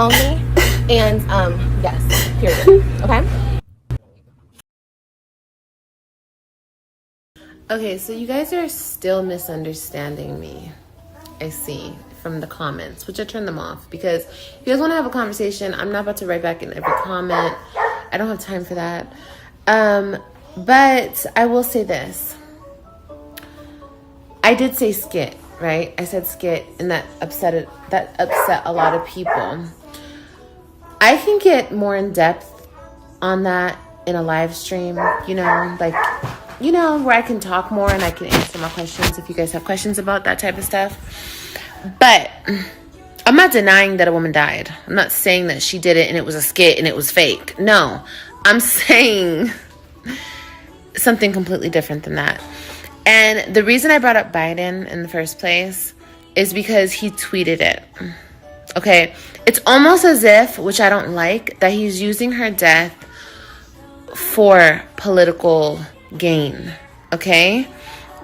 only. And yes, period. Okay. Okay, so you guys are still misunderstanding me. I see from the comments, which I turned them off because if you guys want to have a conversation, I'm not about to write back in every comment. I don't have time for that. But I will say this. I did say skit, right? I said skit, and that upset a lot of people. I can get more in depth on that in a live stream, you know, like, you know, where I can talk more and I can answer more questions if you guys have questions about that type of stuff. But I'm not denying that a woman died. I'm not saying that she did it and it was a skit and it was fake. No, I'm saying something completely different than that. And the reason I brought up Biden in the first place is because he tweeted it. Okay, it's almost as if, which I don't like, that he's using her death for political gain, okay?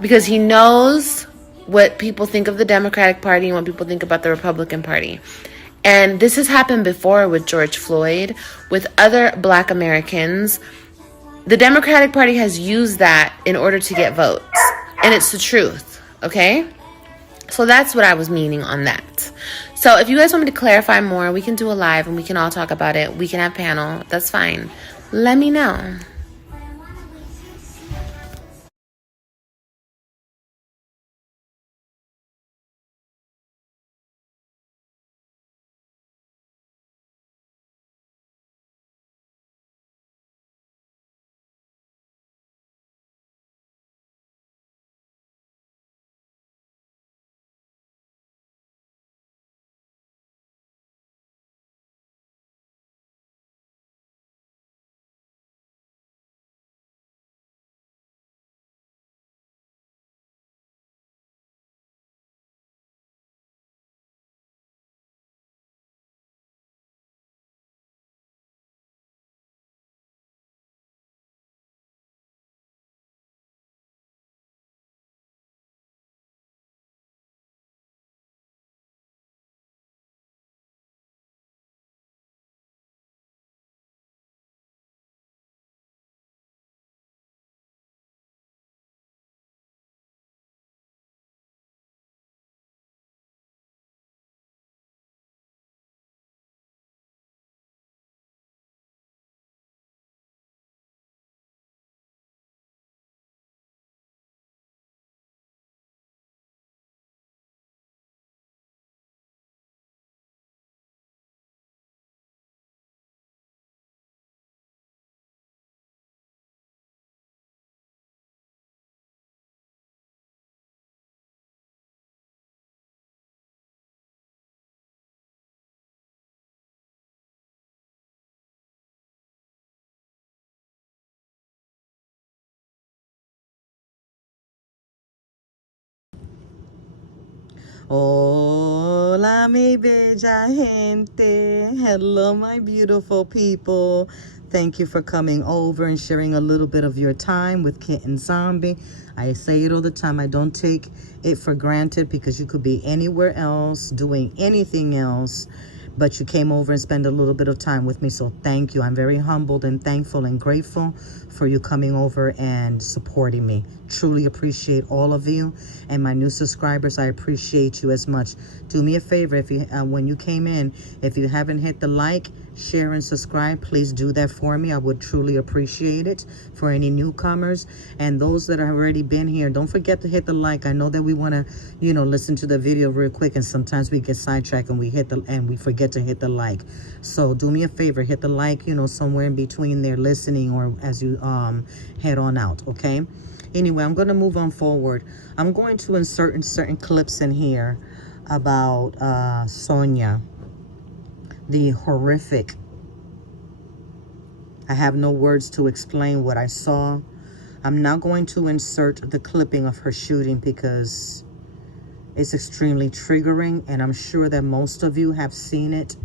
Because he knows what people think of the Democratic Party and what people think about the Republican Party. And this has happened before with George Floyd, with other Black Americans. The Democratic Party has used that in order to get votes. And it's the truth, okay? So that's what I was meaning on that. So if you guys want me to clarify more, we can do a live and we can all talk about it. We can have panel. That's fine. Let me know. Hola, mi bella gente. Hello, my beautiful people. Thank you for coming over and sharing a little bit of your time with Kitten Zombie. I say it all the time. I don't take it for granted because you could be anywhere else, doing anything else, but you came over and spent a little bit of time with me. So thank you. I'm very humbled and thankful and grateful for you coming over and supporting me. Truly appreciate all of you, and my new subscribers, I appreciate you as much. Do me a favor, if you when you came in, if you haven't hit the like, share, and subscribe, please do that for me. I would truly appreciate it. For any newcomers and those that have already been here, don't forget to hit the like. I know that we want to, you know, listen to the video real quick, and sometimes we get sidetracked and we forget to hit the like. So do me a favor, hit the like, you know, somewhere in between there, listening or as you head on out. Okay, anyway, I'm going to move on forward. I'm going to insert certain clips in here about Sonya, the horrific. I have no words to explain what I saw. I'm not going to insert the clipping of her shooting because it's extremely triggering, and I'm sure that most of you have seen it.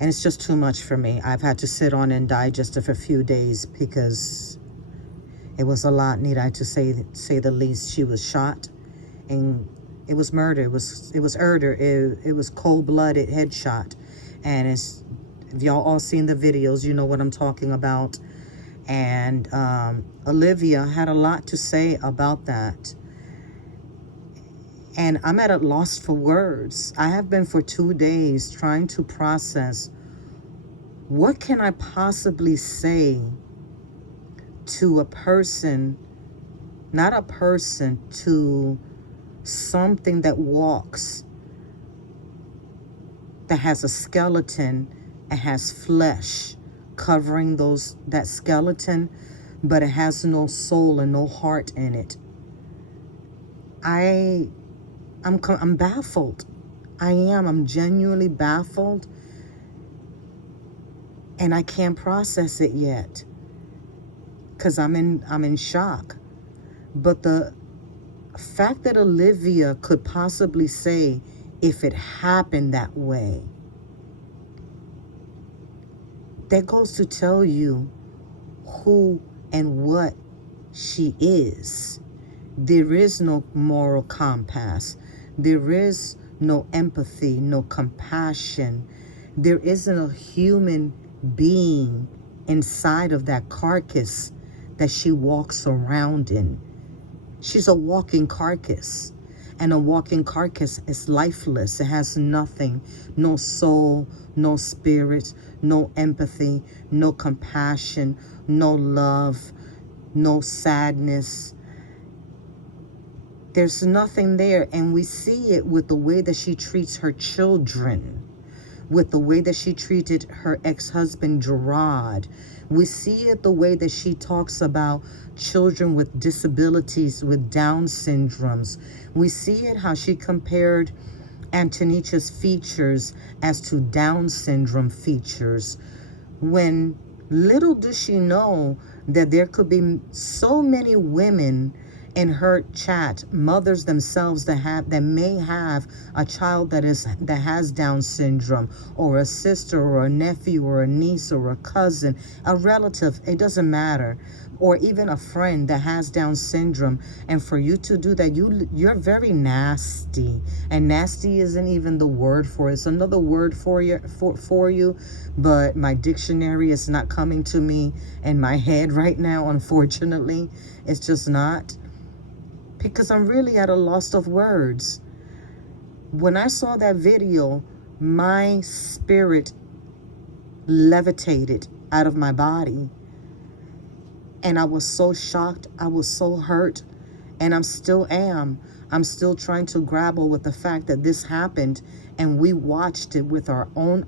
And it's just too much for me. I've had to sit on and digest it for a few days because it was a lot, need I to say the least. She was shot, and It was murder. It was murder. It was cold-blooded headshot. And it's, if y'all all seen the videos, you know what I'm talking about. And Olivia had a lot to say about that. And I'm at a loss for words. I have been for 2 days trying to process, what can I possibly say to a person, not a person, to something that walks, that has a skeleton and has flesh covering that skeleton, but it has no soul and no heart in it. I'm baffled. I'm genuinely baffled, and I can't process it yet because I'm in shock. But the fact that Olivia could possibly say, if it happened that way, that goes to tell you who and what she is. There is no moral compass. There is no empathy, no compassion. There isn't a human being inside of that carcass that she walks around in. She's a walking carcass. And a walking carcass is lifeless. It has nothing, no soul, no spirit, no empathy, no compassion, no love, no sadness. There's nothing there. And we see it with the way that she treats her children, with the way that she treated her ex-husband, Gerard. We see it the way that she talks about children with disabilities, with Down syndromes. We see it how she compared Antonicha's features as to Down syndrome features, when little does she know that there could be so many women in her chat, mothers themselves that may have a child that has Down syndrome, or a sister or a nephew or a niece or a cousin, a relative, it doesn't matter, or even a friend that has Down syndrome. And for you to do that, you're very nasty. And nasty isn't even the word for it. It's another word for you, but my dictionary is not coming to me in my head right now, unfortunately. It's just not, because I'm really at a loss of words. When I saw that video, my spirit levitated out of my body. And I was so shocked. I was so hurt. And I'm still trying to grapple with the fact that this happened, and we watched it with our own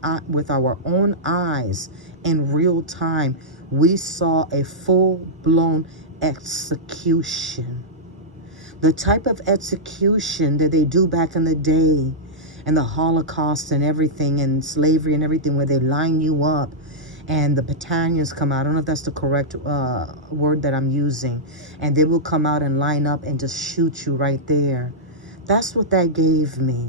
eyes in real time. We saw a full-blown execution. The type of execution that they do back in the day, and the Holocaust and everything, and slavery and everything, where they line you up and the battalions come out. I don't know if that's the correct word that I'm using. And they will come out and line up and just shoot you right there. That's what that gave me.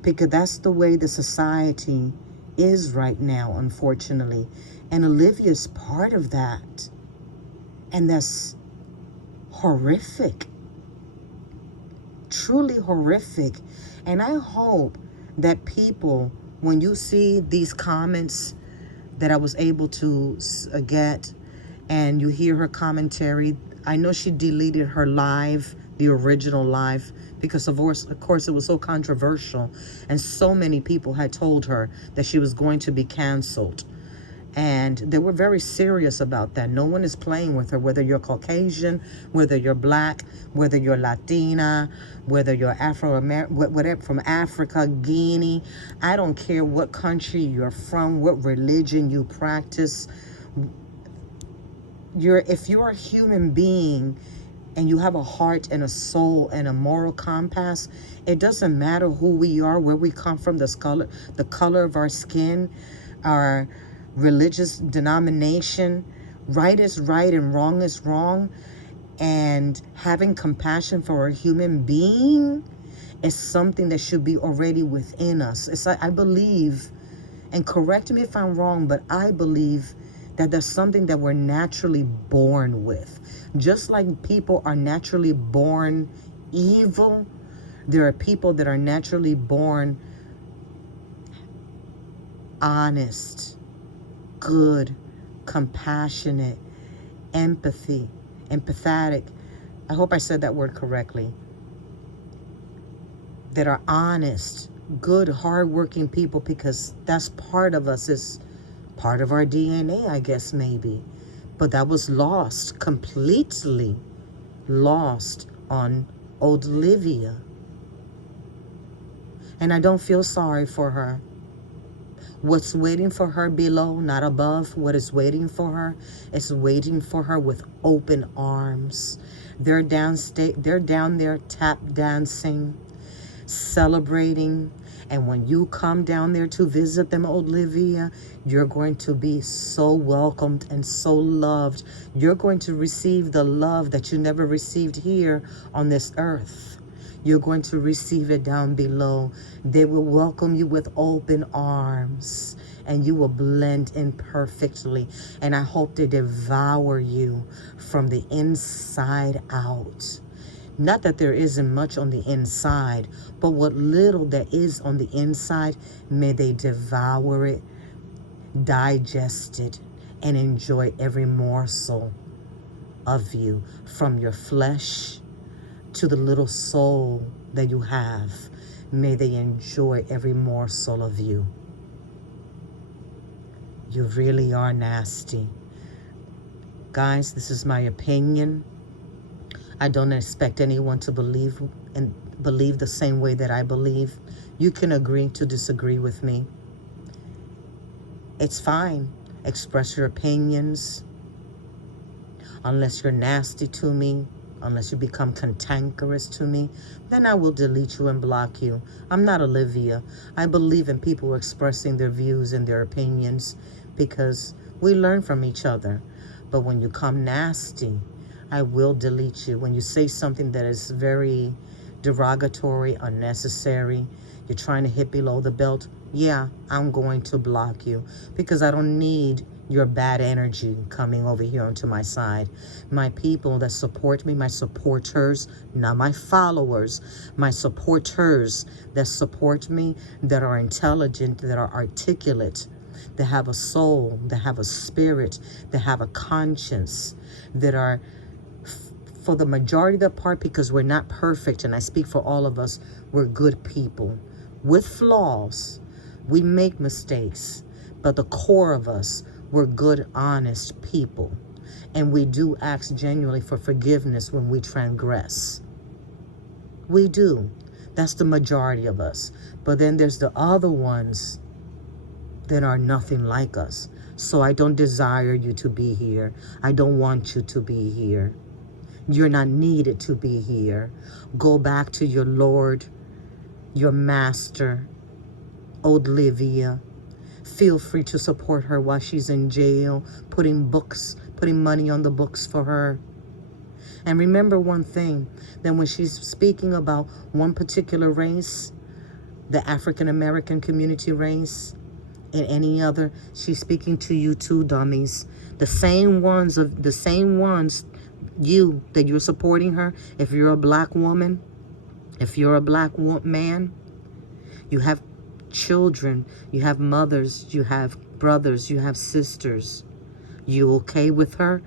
Because that's the way the society is right now, unfortunately. And Olivia's part of that. And that's horrific. Truly horrific. And I hope that people, when you see these comments that I was able to get, and you hear her commentary, I know she deleted her live, the original live, because of course it was so controversial, and so many people had told her that she was going to be canceled. And they were very serious about that. No one is playing with her, whether you're Caucasian, whether you're black, whether you're Latina, whether you're Afro-American, whatever, from Africa, Guinea. I don't care what country you're from, what religion you practice. If you're a human being and you have a heart and a soul and a moral compass, it doesn't matter who we are, where we come from, the color of our skin, our religious denomination. Right is right and wrong is wrong. And having compassion for a human being is something that should be already within us. It's like, I believe, and correct me if I'm wrong, but I believe that there's something that we're naturally born with. Just like people are naturally born evil, There are people that are naturally born honest, good, compassionate, empathetic. I hope I said that word correctly. That are honest, good, hardworking people, because that's part of us, is part of our DNA, I guess, maybe. But that was lost, completely lost on Olivia. And I don't feel sorry for her. What's waiting for her below, not above, what is waiting for her is waiting for her with open arms. They're down there tap dancing, celebrating. And when you come down there to visit them, Olivia, you're going to be so welcomed and so loved. You're going to receive the love that you never received here on this earth. You're going to receive it down below. They will welcome you with open arms, and you will blend in perfectly. And I hope they devour you from the inside out. Not that there isn't much on the inside, but what little that is on the inside, may they devour it, digest it, and enjoy every morsel of you, from your flesh to the little soul that you have. May they enjoy every morsel of you. You really are nasty. Guys, this is my opinion. I don't expect anyone to believe the same way that I believe. You can agree to disagree with me. It's fine. Express your opinions. Unless you're nasty to me, unless you become cantankerous to me, then I will delete you and block you. I'm not Olivia. I believe in people expressing their views and their opinions because we learn from each other. But when you come nasty, I will delete you. When you say something that is very derogatory, unnecessary, you're trying to hit below the belt, yeah, I'm going to block you because I don't need your bad energy coming over here onto my side. My people that support me, my supporters, not my followers, my supporters that support me, that are intelligent, that are articulate, that have a soul, that have a spirit, that have a conscience, that are, for the majority of the part, because we're not perfect, and I speak for all of us, we're good people with flaws. We make mistakes, but the core of us, we're good, honest people. And we do ask genuinely for forgiveness when we transgress. We do. That's the majority of us. But then there's the other ones that are nothing like us. So I don't desire you to be here. I don't want you to be here. You're not needed to be here. Go back to your Lord, your master, Oldliva. Feel free to support her while she's in jail, putting money on the books for her. And remember one thing, that when she's speaking about one particular race, the African American community race, and any other, she's speaking to you too, dummies. The same ones you that you're supporting her. If you're a black woman, if you're a black man, you have children, you have mothers, you have brothers, you have sisters. You okay with her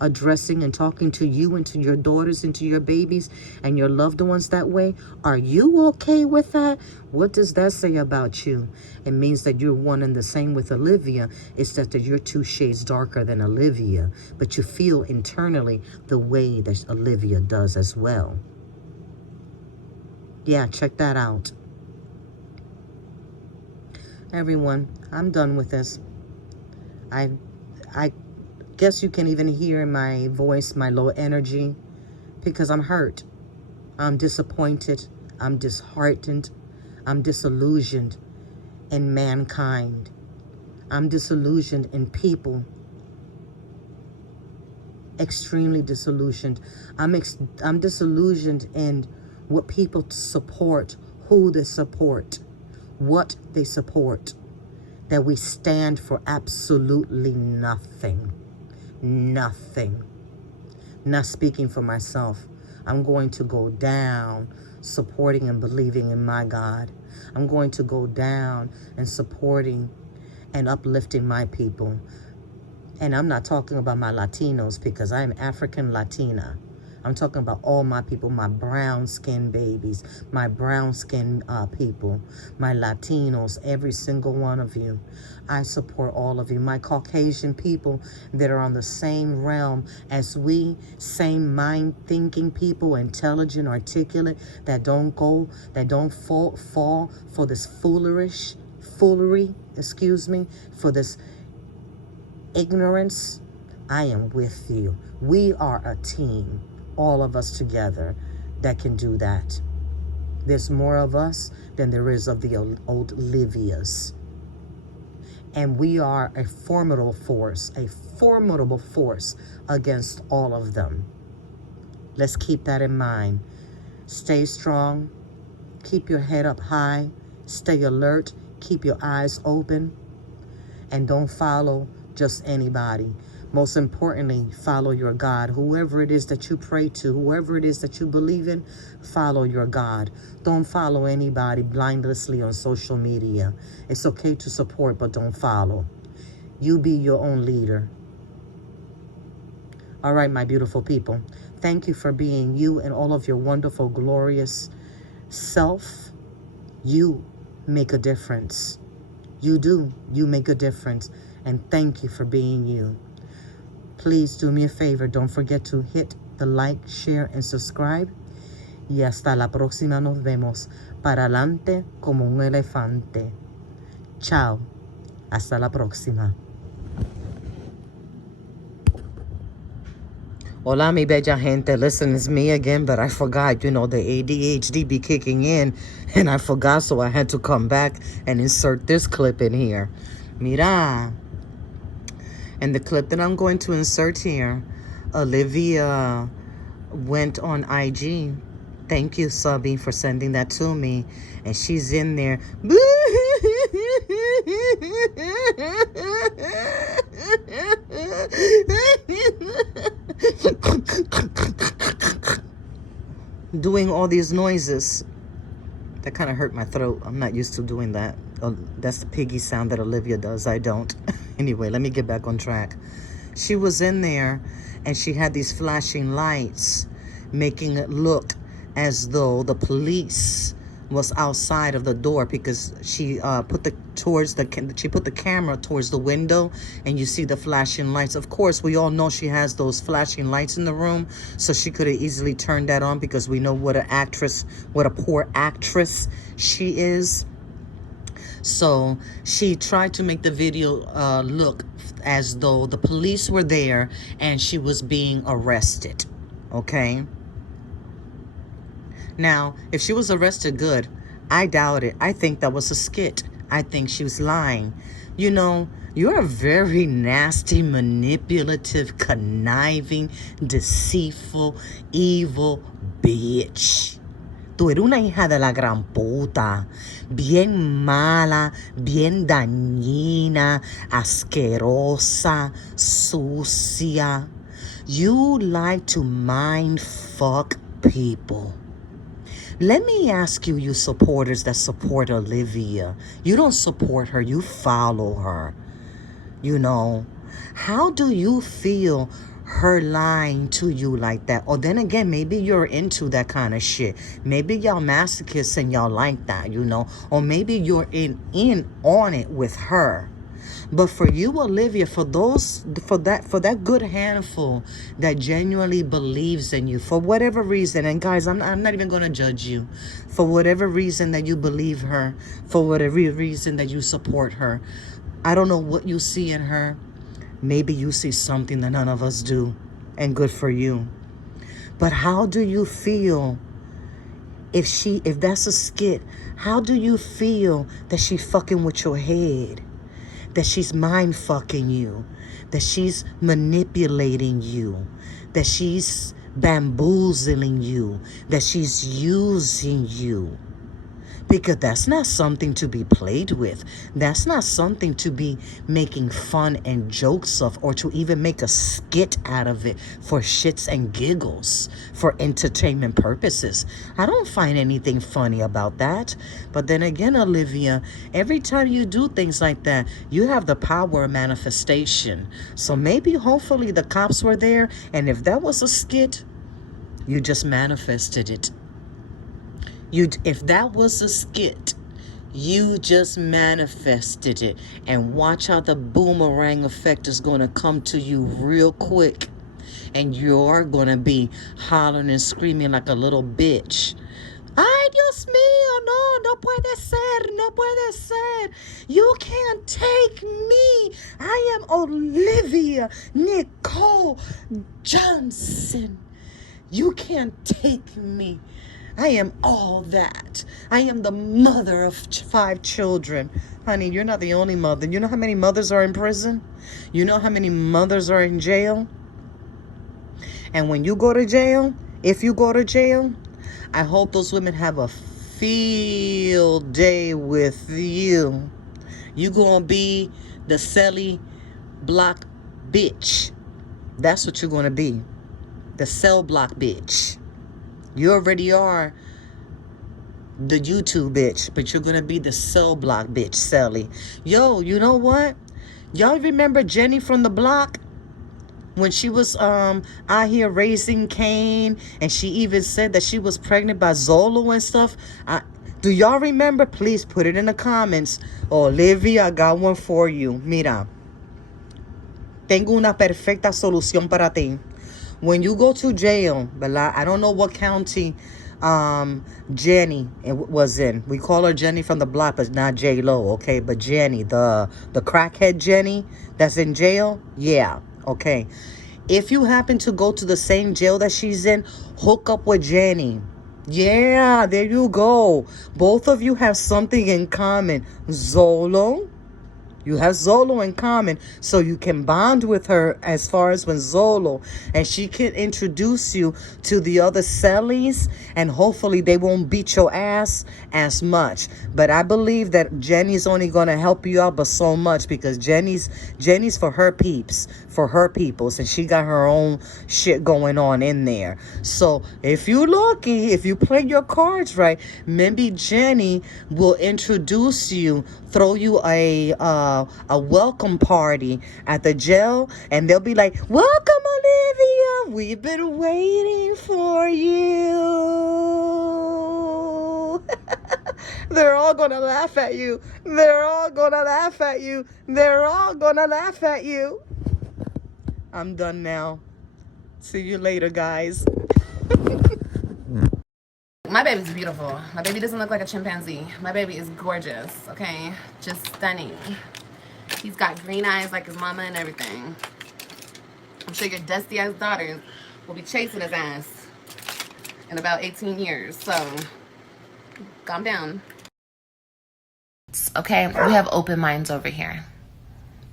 addressing and talking to you and to your daughters and to your babies and your loved ones that way? Are you okay with that? What does that say about you? It means that you're one and the same with Olivia. It's that you're 2 shades darker than Olivia, but you feel internally the way that Olivia does as well. Yeah, check that out. Everyone, I'm done with this. I guess you can even hear in my voice my low energy because I'm hurt. I'm disappointed. I'm disheartened. I'm disillusioned in mankind. I'm disillusioned in people. Extremely disillusioned. I'm disillusioned in what people support, who they support, what they support. That we stand for absolutely nothing. Nothing. Not speaking for myself. I'm going to go down supporting and believing in my God. I'm going to go down and supporting and uplifting my people. And I'm not talking about my Latinos because I'm African Latina. I'm talking about all my people, my brown skin babies, my brown skin people, my Latinos, every single one of you. I support all of you. My Caucasian people that are on the same realm as we, same mind thinking people, intelligent, articulate, that don't fall for this foolery, for this ignorance. I am with you. We are a team, all of us together, that can do that. There's more of us than there is of the old Olivias. And we are a formidable force against all of them. Let's keep that in mind. Stay strong. Keep your head up high. Stay alert. Keep your eyes open. And don't follow just anybody. Most importantly, follow your God. Whoever it is that you pray to, whoever it is that you believe in, follow your God. Don't follow anybody blindlessly on social media. It's okay to support, but don't follow. You be your own leader. All right, my beautiful people. Thank you for being you and all of your wonderful, glorious self. You make a difference. You do. You make a difference. And thank you for being you. Please do me a favor. Don't forget to hit the like, share, and subscribe. Y hasta la próxima nos vemos. Para adelante como un elefante. Chao. Hasta la próxima. Hola, mi bella gente. Listen, it's me again, but I forgot, the ADHD be kicking in, and I forgot, so I had to come back and insert this clip in here. Mira. And the clip that I'm going to insert here, Olivia went on IG. Thank you, Subby, for sending that to me. And she's in there. Doing all these noises. That kind of hurt my throat. I'm not used to doing that. That's the piggy sound that Olivia does. I don't. Anyway, let me get back on track. She was in there and she had these flashing lights making it look as though the police was outside of the door because she put the camera towards the window and you see the flashing lights. Of course, we all know she has those flashing lights in the room, so she could have easily turned that on because we know what a poor actress she is. So she tried to make the video look as though the police were there and she was being arrested. Okay? Now, if she was arrested, good. I doubt it. I think that was a skit. I think she was lying. You're a very nasty, manipulative, conniving, deceitful, evil bitch. Tú eres una hija de la gran puta, bien mala, bien dañina, asquerosa, sucia. You like to mind fuck people. Let me ask you, you supporters that support Olivia. You don't support her, you follow her. How do you feel her lying to you like that? Or then again, maybe you're into that kind of shit. Maybe y'all masochists and y'all like that, or maybe you're in on it with her. But for you, Olivia, for that good handful that genuinely believes in you, for whatever reason, and guys, I'm not even going to judge you, for whatever reason that you believe her, for whatever reason that you support her, I don't know what you see in her. Maybe you see something that none of us do, and good for you. But how do you feel if that's a skit? How do you feel that she fucking with your head? That she's mind fucking you? That she's manipulating you? That she's bamboozling you? That she's using you? because that's not something to be played with. That's not something to be making fun and jokes of, or to even make a skit out of it for shits and giggles, for entertainment purposes. I don't find anything funny about that. But then again, Olivia, every time you do things like that, you have the power of manifestation. So maybe, hopefully, the cops were there, and if that was a skit, you just manifested it. If that was a skit, you just manifested it. And watch how the boomerang effect is going to come to you real quick. And you're going to be hollering and screaming like a little bitch. Ay, Dios mío, no puede ser, no puede ser. You can't take me. I am Olivia Nicole Johnson. You can't take me. I am all that. I am the mother of 5 children. Honey, you're not the only mother. You know how many mothers are in prison? You know how many mothers are in jail? And when you go to jail, if you go to jail, I hope those women have a field day with you. You gonna be the celly block bitch. That's what you're gonna be. The cell block bitch. You already are the YouTube bitch, but you're gonna be the cell block bitch, Sally. Yo, you know what? Y'all remember Jenny from the block? When she was out here raising Cain, and she even said that she was pregnant by Zolo and stuff. Do y'all remember? Please put it in the comments. Olivia, I got one for you. Mira. Tengo una perfecta solución para ti. When you go to jail, ¿verdad? I don't know what county Jenny was in. We call her Jenny from the block, but not J-Lo, okay? But Jenny, the crackhead Jenny that's in jail, yeah, okay. If you happen to go to the same jail that she's in, hook up with Jenny. Yeah, there you go. Both of you have something in common. Zolo. You have Zolo in common, so you can bond with her as far as when Zolo, and she can introduce you to the other cellies, and hopefully they won't beat your ass as much. But I believe that Jenny's only going to help you out but so much, because Jenny's for her peeps, for her peoples, and she got her own shit going on in there. So if you're lucky, if you play your cards right, maybe Jenny will introduce you, throw you a welcome party at the jail, and they'll be like, "Welcome, Olivia, we've been waiting for you." They're all gonna laugh at you. They're all gonna laugh at you. They're all gonna laugh at you. I'm done now. See you later, guys. My baby's beautiful. My baby doesn't look like a chimpanzee. My baby is gorgeous, okay? Just stunning. He's got green eyes like his mama and everything. I'm sure your dusty-ass daughters will be chasing his ass in about 18 years, so calm down. Okay, we have open minds over here.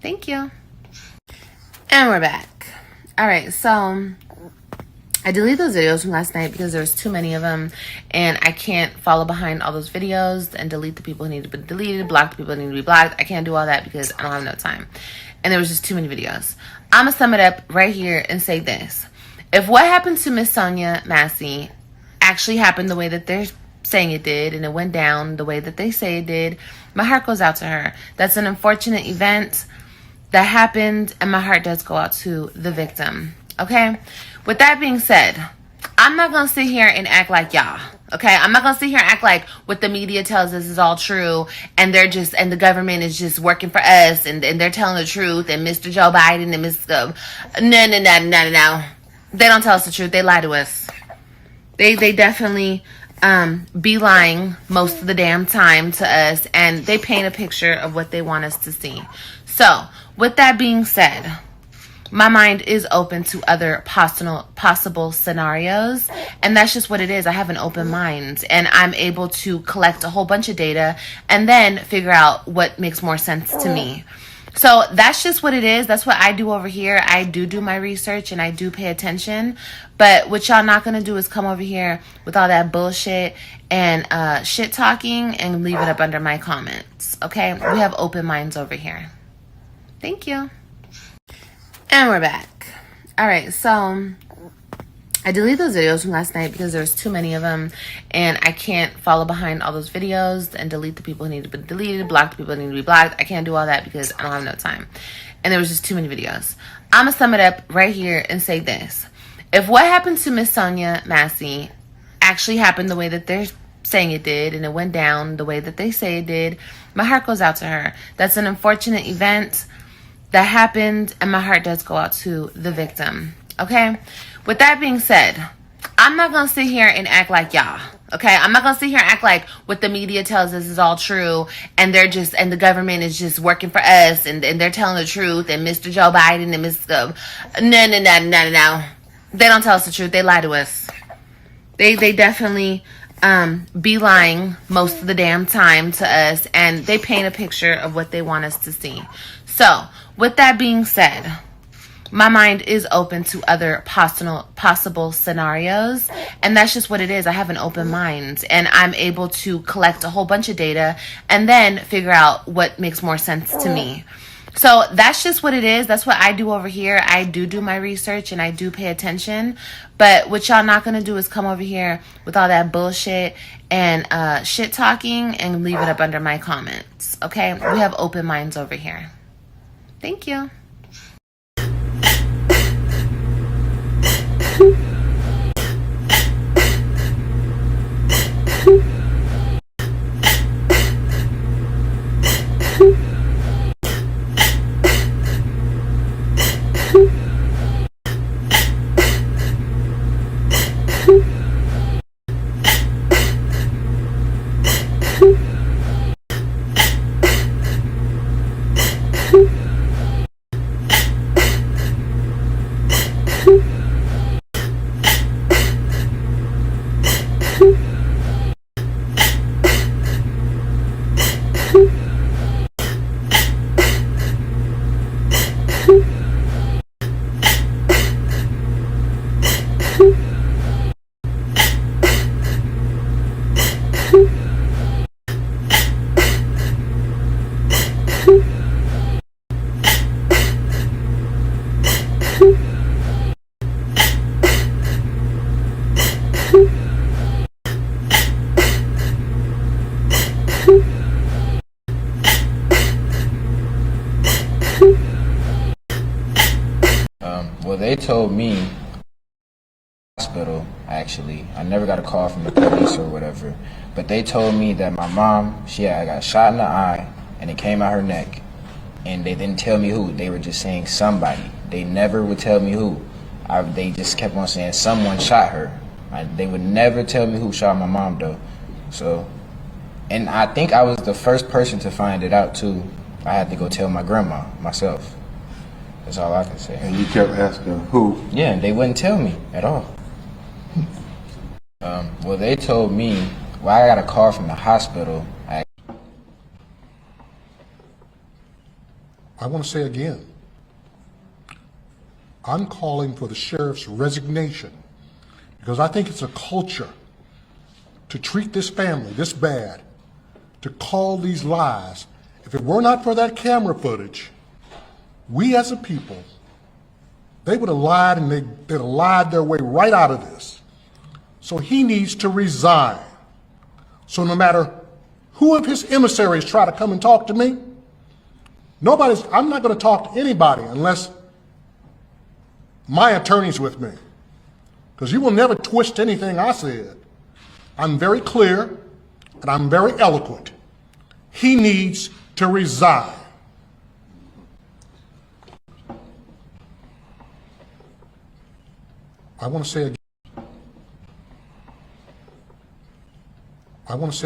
Thank you. And we're back. All right, so I deleted those videos from last night because there was too many of them, and I can't follow behind all those videos and delete the people who need to be deleted, block the people who need to be blocked. I can't do all that because I don't have no time. And there was just too many videos. I'm going to sum it up right here and say this. If what happened to Miss Sonya Massey actually happened the way that they're saying it did, and it went down the way that they say it did, my heart goes out to her. That's an unfortunate event that happened, and my heart does go out to the victim. Okay? With that being said, I'm not going to sit here and act like y'all. Okay? I'm not going to sit here and act like what the media tells us is all true, and and the government is just working for us, and they're telling the truth, and Mr. Joe Biden and Mr. No. They don't tell us the truth. They lie to us. They definitely be lying most of the damn time to us, and they paint a picture of what they want us to see. So, with that being said, my mind is open to other possible scenarios, and that's just what it is. I have an open mind, and I'm able to collect a whole bunch of data and then figure out what makes more sense to me. So that's just what it is. That's what I do over here. I do my research and I do pay attention. But what y'all not going to do is come over here with all that bullshit and shit talking and leave it up under my comments. Okay? We have open minds over here. Thank you. And we're back. All right. So I deleted those videos from last night because there was too many of them, and I can't follow behind all those videos and delete the people who need to be deleted, block the people who need to be blocked. I can't do all that because I don't have no time. And there was just too many videos. I'm going to sum it up right here and say this. If what happened to Miss Sonya Massey actually happened the way that they're saying it did, and it went down the way that they say it did, my heart goes out to her. That's an unfortunate event that happened, and my heart does go out to the victim. Okay? With that being said, I'm not going to sit here and act like y'all, okay? I'm not going to sit here and act like what the media tells us is all true, and and the government is just working for us, and they're telling the truth, and Mr. Joe Biden and Mr. No. They don't tell us the truth. They lie to us. They definitely be lying most of the damn time to us, and they paint a picture of what they want us to see. So, with that being said, my mind is open to other possible scenarios, and that's just what it is. I have an open mind, and I'm able to collect a whole bunch of data and then figure out what makes more sense to me. So that's just what it is. That's what I do over here. I do my research and I do pay attention. But what y'all not going to do is come over here with all that bullshit and shit talking and leave it up under my comments. Okay? We have open minds over here. Thank you. Well, they told me hospital, actually. I never got a call from the police or whatever. But they told me that my mom, she had got shot in the eye and it came out her neck. And they didn't tell me who. They were just saying somebody. They never would tell me who. They just kept on saying someone shot her. They would never tell me who shot my mom, though. So, and I think I was the first person to find it out, too. I had to go tell my grandma myself. That's all I can say. And you kept asking who? Yeah, they wouldn't tell me at all. Well, they told me, well, I got a call from the hospital. I want to say again, I'm calling for the sheriff's resignation because I think it's a culture to treat this family this bad, to call these lies. If it were not for that camera footage, we as a people, they would have lied and they'd have lied their way right out of this. So he needs to resign. So no matter who of his emissaries try to come and talk to me, I'm not going to talk to anybody unless my attorney's with me. Because you will never twist anything I said. I'm very clear and I'm very eloquent. He needs to resign. I want to say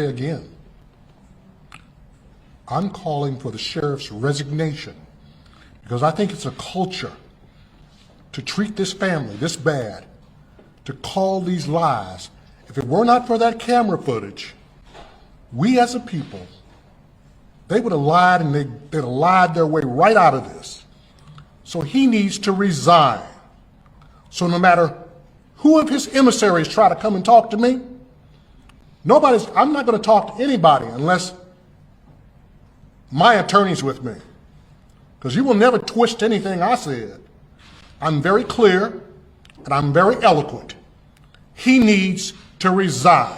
again, I'm calling for the sheriff's resignation because I think it's a culture to treat this family this bad, to call these lies. If it were not for that camera footage, we as a people, They would have lied, and they'd have lied their way right out of this. So he needs to resign. So no matter who of his emissaries try to come and talk to me, I'm not going to talk to anybody unless my attorney's with me. Because you will never twist anything I said. I'm very clear and I'm very eloquent. He needs to resign.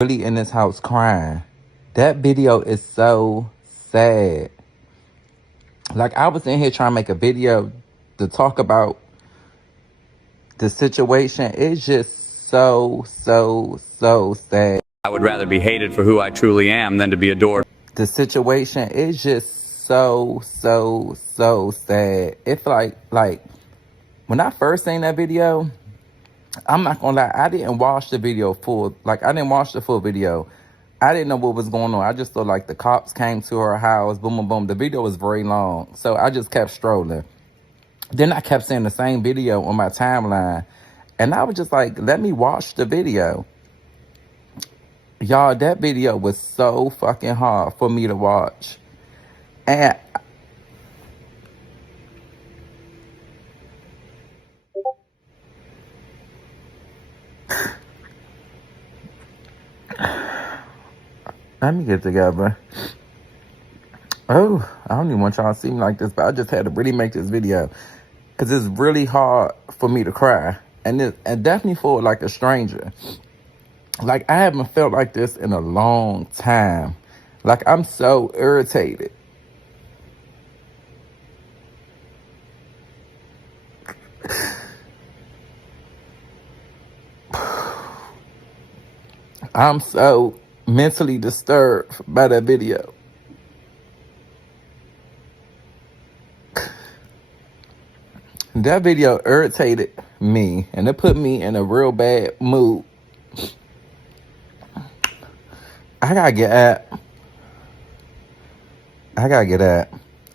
Really in this house crying. That video is so sad. Like, I was in here trying to make a video to talk about the situation. It's just so sad. I would rather be hated for who I truly am than to be adored. The situation is just so sad. It's like when I first seen that video, I'm not gonna lie, I didn't watch the video full. Like, I didn't watch the full video. I didn't know what was going on. I just thought like the cops came to her house, boom, boom, boom. The video was very long, so I just kept strolling. Then I kept seeing the same video on my timeline, and I was just like, let me watch the video. Y'all, that video was so fucking hard for me to watch. And let me get together. Oh, I don't even want y'all to see me like this, but I just had to really make this video because it's really hard for me to cry, and definitely for like a stranger. Like, I haven't felt like this in a long time. Like, I'm so irritated. I'm so mentally disturbed by that video. That video irritated me, and it put me in a real bad mood. I gotta get at.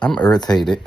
I'm irritated.